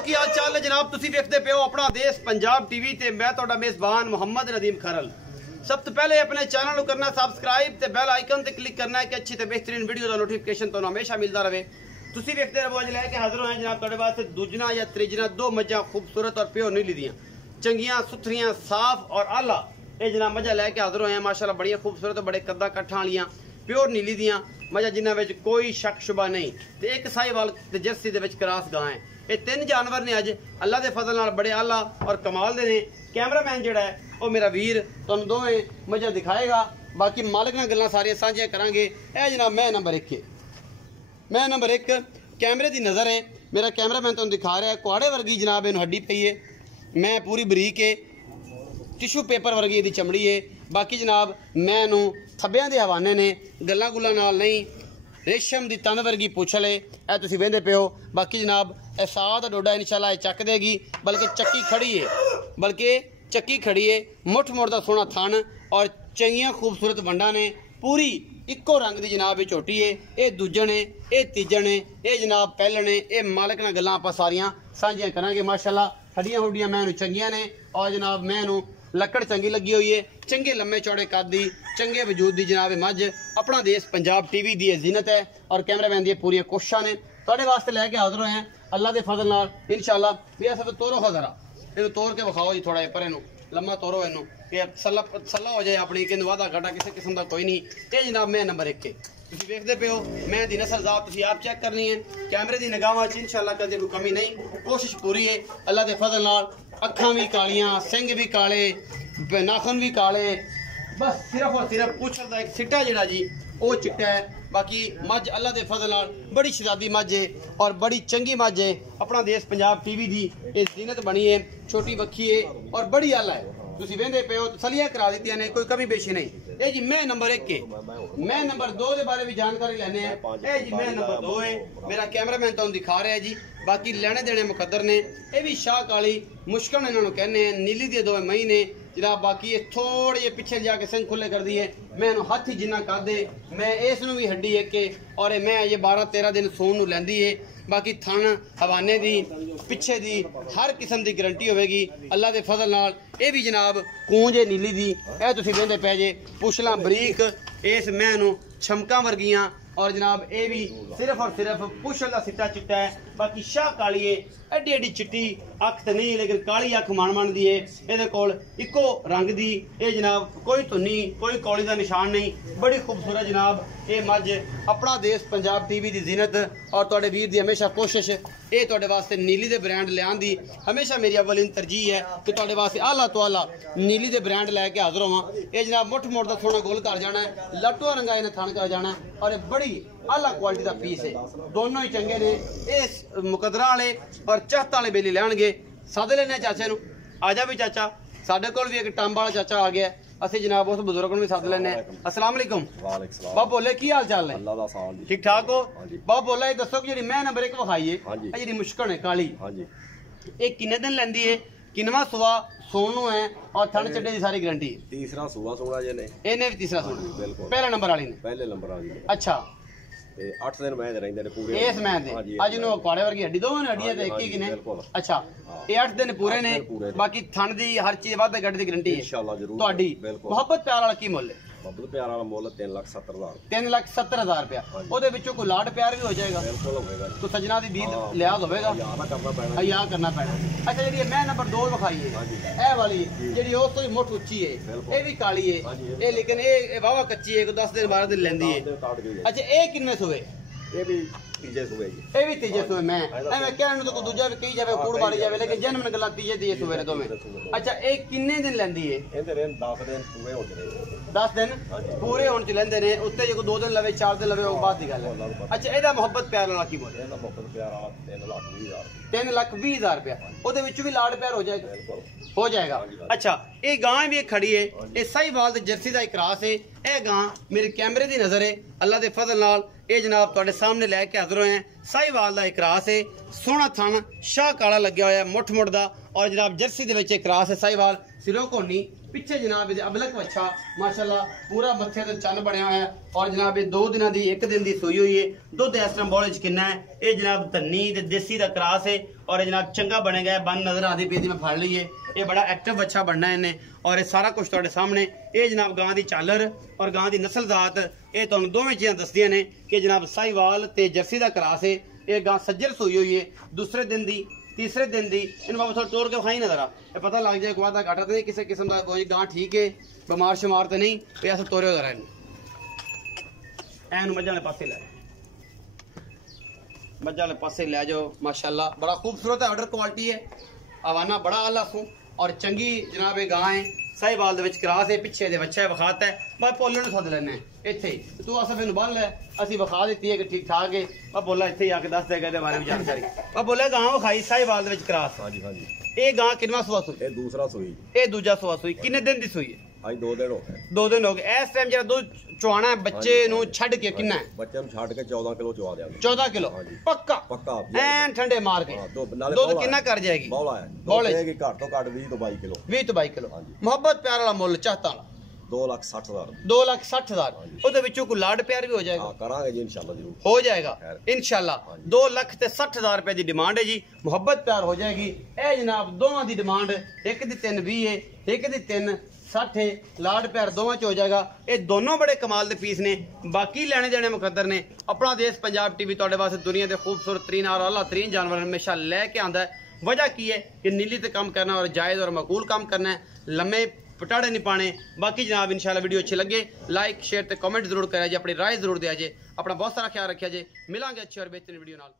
की हाल चाल है जनाब। तुसी देखते पे हो अपना देश पंजाब टीवी ते मैं तुहाडा मेजबान मोहम्मद नदीम खरल। सब तो पहले अपने चैनल को करना सब्सक्राइब ते बेल आइकन ते क्लिक करना है कि अच्छी ते बेहतरीन वीडियो का नोटिफिकेशन तो हमेशा मिलता रहे। तुसी देखते रहो। अज लैके हाजिर हैं जनाब तुहाडे वास्ते दूजना या त्रिजना दो मज्जां खूबसूरत और प्योर नीली दियां चंगियां सुथरियां साफ और आला ये जनाब मज्जां लैके हाजिर होए हैं माशाल्लाह बढ़िया खूबसूरत और बड़े कद्दा कट्ठां वालियां प्योर नीली दियां मजा जिन्हां विच कोई शक शुबा नहीं ते एक साहिवाल ते जर्सी दे विच क्रॉस गां है। ये तीन जानवर ने अज अल्लाह दे फजल नाल बड़े आला और कमाल दे ने। कैमरामैन जिहड़ा है वो मेरा वीर तुहानूं दोवें मजा दिखाएगा। बाकी मालिक नाल गल्लां सारियां सांझियां करांगे। ए जनाब मैं नंबर 1 है, मैं नंबर 1 कैमरे दी नज़र है। मेरा कैमरामैन तुहानूं दिखा रहा है कुआड़े वर्गी जनाब इहनूं हड्डी पई है। मैं पूरी बरीक है टिशू पेपर वर्गी इहदी चमड़ी है। बाकी जनाब मैं इहनूं थब्बियां दे हवाने ने गल्लां गुल्लां नाल नहीं रेशम दी तन वर्गी पुछल है ए तुसीं वेंदे पे हो। बाकी जनाब ए साह दा डोडा इंशाल्लाह चक देगी बल्कि चक्की खड़ी है मुठ मुड़ दा सोहना थन और चंगियां खूबसूरत वंडा ने पूरी इक्को रंग दी जनाब झोटी है। ये दूजन है ये तीजन है ये जनाब पहलन है। ये मालिक नाल गल्लां आपां सारियां सांझियां करांगे। माशाल्लाह हड्डियां हुड्डियां मैं चंगियां ने और जनाब मैं लकड़ चंगी लगी हुई है। चंगे लम्बे चौड़े कद दी चंगे वजूद दी जनाब मझ अपना देश पंजाब टीवी दी जीनत है और कैमरामैन दी पूरी कोशिशां ने तुहाडे वास्ते लैके हाजिर होए हैं अल्लाह दे फजल नाल इंशाल्लाह। भी सब तोरो खजरा इहनूं तोड़ के विखाओ जी थोड़ा पर इहनूं लम्मा तोरो इहनूं कि सला हो जाए अपनी कि वादा घाटा किसी किस्म का कोई नहीं। ये जनाब मैं नंबर 1 के तुसीं देखदे पे हो। मैं दी नस्ल ज़ात तुसीं आप चेक करनी है कैमरे दी निगाहां च इंशाल्लाह कदे कोई कमी नहीं। कोशिश पूरी है अल्लाह दे फजल नाल। अखां भी कालियां सिंग भी काले नाखून भी काले बस सिर्फ और सिर्फ पूछल दा एक सिट्टा जिहड़ा जी वो चिट्टा है। बाकी मझ अल्लाह दे फजल नाल बड़ी शरादी मझ है और बड़ी चंगी मझ है। अपना देश पंजाब टीवी दी ये जीनत बनी है छोटी बखी है और बड़ी आला है। तुसीं वेंदे पे हो तसलियां करा दित्तियां ने कोई कमी पेशी नहीं। ये जी मैं नंबर 1 के मैं नंबर 2 के बारे भी जानकारी लेने हैं। ये जी मैं नंबर 2 है मेरा कैमरामैन तुहानूं दिखा रहा है जी। बाकी लेने देने मुकद्दर ने ये भी शाह काली मुश्किल इन्होंने कहने हैं नीली दे 2 महीने जनाब। बाकी ये थोड़े जे पिछे जाके सिंह खुले कर दिए मैं हाथ ही जिन्ना कर दे मैं इस भी हड्डी एक के और मैं ये 12-13 दिन सोन नूं लैंदी है। बाकी थन हवाने दी पिछे दी हर किस्म की गारंटी होगी अल्लाह के फजल नाल। ये भी जनाब कूंज है नीली दी ए तुसीं वेंदे पै जे पुछलां बरीक इस मैं नूं छमकां वर्गियां और जनाब ये भी सिर्फ और सिर्फ पुछल का सिट्टा चिट्टा है। बाकी शाह काली है एडी एडी चिट्टी अख तो नहीं लेकिन काली अख मन दी है। ये कोल इको रंग दी ये जनाब कोई धुनी कोई कौली का निशान नहीं बड़ी खूबसूरत जनाब ये मझ अपना देश पंजाब टीवी की जीनत और तुहाडे वीर की हमेशा कोशिश ये तुहाडे वास्ते नीली दे ब्रांड लियान दी हमेशा मेरी अवलीन तरजीह है कि तुहाडे वास्ते आला तो आला नीली दे ब्रांड लैके हाजिर होवां। ये जनाब मुठ मुड़ दा सोहना गोल कर जाना है लट्टुआ रंगा इन्हें थन कर जाना और बड़ी आला क्वालिटी का पीस है। दोनों ही चंगे ने इस मुकदरा वाले और चहत वाले बेली लैणगे। सद लेने चाचे नूं आजा भी चाचा साडे कोल भी एक टंब वाला चाचा आ गया असं जनाब उस बुजुर्ग भी सद लेने। अस्सलाम वालेकुम बाब बोले की हाल चाल है ठीक ठाक हो बाब बोला ये दसो कि जी मैं नंबर 1 विखाई है जी मुश्किल है काली ये किन्ने दिन लैंदी है किनवा सुआ सोनू है और थन चड्डे की सारी गारंटी तीसरा सुआ सोना जे ने इन्हें भी तीसरा सोना पहला नंबर वाली ने पहले नंबर वाली अच्छा 8 दिन मैं रहंदे ने पूरे इस मैं दे अज नु कोड़े वर्गी हड्डी दोवां हड्डियां ते एक ही ने अच्छा ये 8 दिन पूरे ने। बाकी थन दी हर चीज वादे गड्डी दी गारंटी है इंशाल्लाह जरूर ਤੁਹਾਡੀ मोहब्बत प्यार वाला की मुੱਲ है मोहब्बत प्यार वाला मुੱਲ 3,70,000 3,70,000 रुपया ਉਹਦੇ ਵਿੱਚੋਂ ਕੋਈ ਲਾਡ ਪਿਆਰ ਵੀ ਹੋ ਜਾਏਗਾ बिल्कुल होगा तो सजना दी दीद लिहाज होगा या करना पैना। अच्छा जी मैं नंबर 2 विखाई है ਇਹ वाली ਜਿਹੜੀ ਉਸ ਤੋਂ ਮੁੱਠ ਉੱਚੀ ਹੈ ਇਹ ਵੀ ਕਾਲੀ ਹੈ ਇਹ ਲੇਕਿन ਇਹ ਵਾਵਾ ਕੱਚੀ ਹੈ 10 दिन 12 दिन ਲੈਂਦੀ ਹੈ। अच्छा ਇਹ ਕਿੰਨੇ ਸੂਏ ये भी तीजे सुबह जी ਇਹ ਵੀ ਤੀਜੇ ਸੂਏ ਮੈਂ ਐਵੇਂ ਕਹਿਣ ਨੂੰ ਤਾਂ ਕੋਈ ਦੂਜਾ ਵੀ ਕਹੀ ਜਾਵੇ ਕੂੜ ਮਾਰੀ ਜਾਵੇ ਲੇਕਿਨ ਜਨਮਨ ਗੱਲਾਂ ਤੀਜੇ ਤੀਜੇ ਸੂਏ ਨੇ ਦੋਵੇਂ। ਅੱਛਾ ਇਹ ਕਿੰਨੇ ਦਿਨ ਲੈਂਦੀ ਹੈ ਇਹਦੇ ਰਹਿਣ 10 ਦਿਨ ਪੂਰੇ ਹੋ ਜਣੇ 10 दिन पूरे होने च लेंदे ने उत्ते जो 2 दिन लवे 4 दिन लवे वो बात दी गल है। अच्छा ਇਹਦਾ ਮੁਹੱਬਤ ਪਿਆਰ ਵਾਲਾ ਕੀ ਮੁੱਲ ਇਹਦਾ ਮੁਹੱਬਤ ਪਿਆਰ ਵਾਲਾ 3,20,000 3,20,000 रुपया ਉਹਦੇ ਵਿੱਚ ਵੀ ਲਾੜ ਪਿਆਰ हो जाएगा। अच्छा ये गां भी खड़ी है ये साहिवाल ते जर्सी का क्रॉस है। यह गां मेरे कैमरे की नज़र है अल्लाह के फजल नाल ये जनाब तुहाडे सामने लैके हाजिर होए हैं। साहिवाल का क्रॉस है सोहना थन शाह काला लग्या होया मुठ मुड़ दा और जनाब जर्सी दे विच क्रॉस है साहिवाल सिरों कोनी पिछे जनाब अबलक बच्चा माशाल्लाह पूरा मत्थे ते चन्न बनया होया और जनाब 2 दिनों की 1 दिन की सूई हुई है। दुध इस टाइम बॉल किन्ना है ये जनाब धन्नी ते देसी का क्रॉस है और जनाब चंगा बनेगा बन नजर आती पी मैं फड़ लीए ये बड़ा एक्टिव बच्चा बनना इन्हें और ये सारा कुछ तुहाडे सामने ये जनाब गां दी चालर और गां दी नस्ल जात ये तुहानूं दोवें चीज़ां दसदियां ने कि जनाब साहिवाल ते जर्सी दा क्रॉस है ये गां सज्जर सूई हुई है दूसरे दिन दी तीसरे दिन दी इन बाबा थोड़ा तोड़ के खाई ना जरा ये पता लग जाए वादा घाटा तो नहीं किसी किस्म का कोई गां ठीक है बीमार शमार तो नहीं ये अस तोड़ो जरा एन मझां वाले पासे लै मझां वाले पासे लै जाओ माशाल्लाह बड़ा खूबसूरत है ऑर्डर क्वालिटी है आवाना बड़ा आला सू और चंगी जनाब ये गां है साहिवाल दे विच क्रॉस है पिछे दे बच्चा विखाता है बस पोले नूं सद लैने इत्थे तू अस मैनूं बन लै असीं विखा दित्ती है कि ठीक ठाक है बस बोला इत्थे ही आके दस देगा इहदे बारे में जानकारी बस बोला गां विखाई साहिवाल दे विच क्रॉस हाँ जी हाँ जी ये गां किनवा सुआ सुई ये दूसरा सूई ये दूजा सुआ सुई किन्ने दिन दी सुई है आज 2 दिन हो गए 2 दिन हो गए इस टाइम जरा दूध चुआना है बच्चे नूं छड्ड के किन्ना है बच्चे ਨੂੰ ਛੱਡ ਕੇ 14 ਕਿਲੋ ਚਵਾ ਦਿਆਂਗੇ 14 किलो ਹਾਂਜੀ। पक्का ਪੱਕਾ ਐਨ ਠੰਡੇ ਮਾਰ ਕੇ ਹਾਂ ਨਾਲੇ ਦੁੱਧ ਕਿੰਨਾ ਕਰ ਜਾਏਗੀ ਬੌਲਾ ਹੈ ਬੌਲੇ। ਬੌਲੇ ਕਿ ਘੱਟ ਤੋਂ ਘੱਟ 20 ਤੋਂ 22 ਕਿਲੋ 20 ਤੋਂ 22 ਕਿਲੋ ਹਾਂਜੀ। ਮੁਹੱਬਤ ਪਿਆਰ ਵਾਲਾ ਮੁੱਲ ਚਾਹਤਾ 2,60,000 2,60,000 ਉਹਦੇ ਵਿੱਚੋਂ ਕੋਈ ਲਾਡ ਪਿਆਰ ਵੀ ਹੋ ਜਾਏਗਾ ਹਾਂ ਕਰਾਂਗੇ ਜੀ ਇਨਸ਼ਾਅੱਲਾ ਜ਼ਰੂਰ हो जाएगा इंशाल्लाह 2,60,000 रुपए की डिमांड है जी मुहब्बत प्यार हो जाएगी ए जनाब दोवां दी डिमांड एक दी 320 है एक दी 360 है लाड प्यार दोवां च हो जाएगा ये दोनों बड़े कमाल दे पीस ने बाकी लेने देने मुकद्दर ने अपना देश पंजाब टीवी तुहाडे वास्ते दुनिया दे खूबसूरत तरीन और आला तरीन जानवर हमेशा लेके आंदा है वजह की है कि नीली ते काम करना और जायज़ और मकबूल काम करना है लम्बे पटाड़े नहीं पाने बाकी जनाब इंशाल्लाह वीडियो अच्छी लगे लाइक शेयर ते कमेंट जरूर करा जे अपनी राय जरूर दिया जे अपना बहुत सारा ख्याल रखिया जे मिलांगे अच्छी और बेहतरीन वीडियो नाल।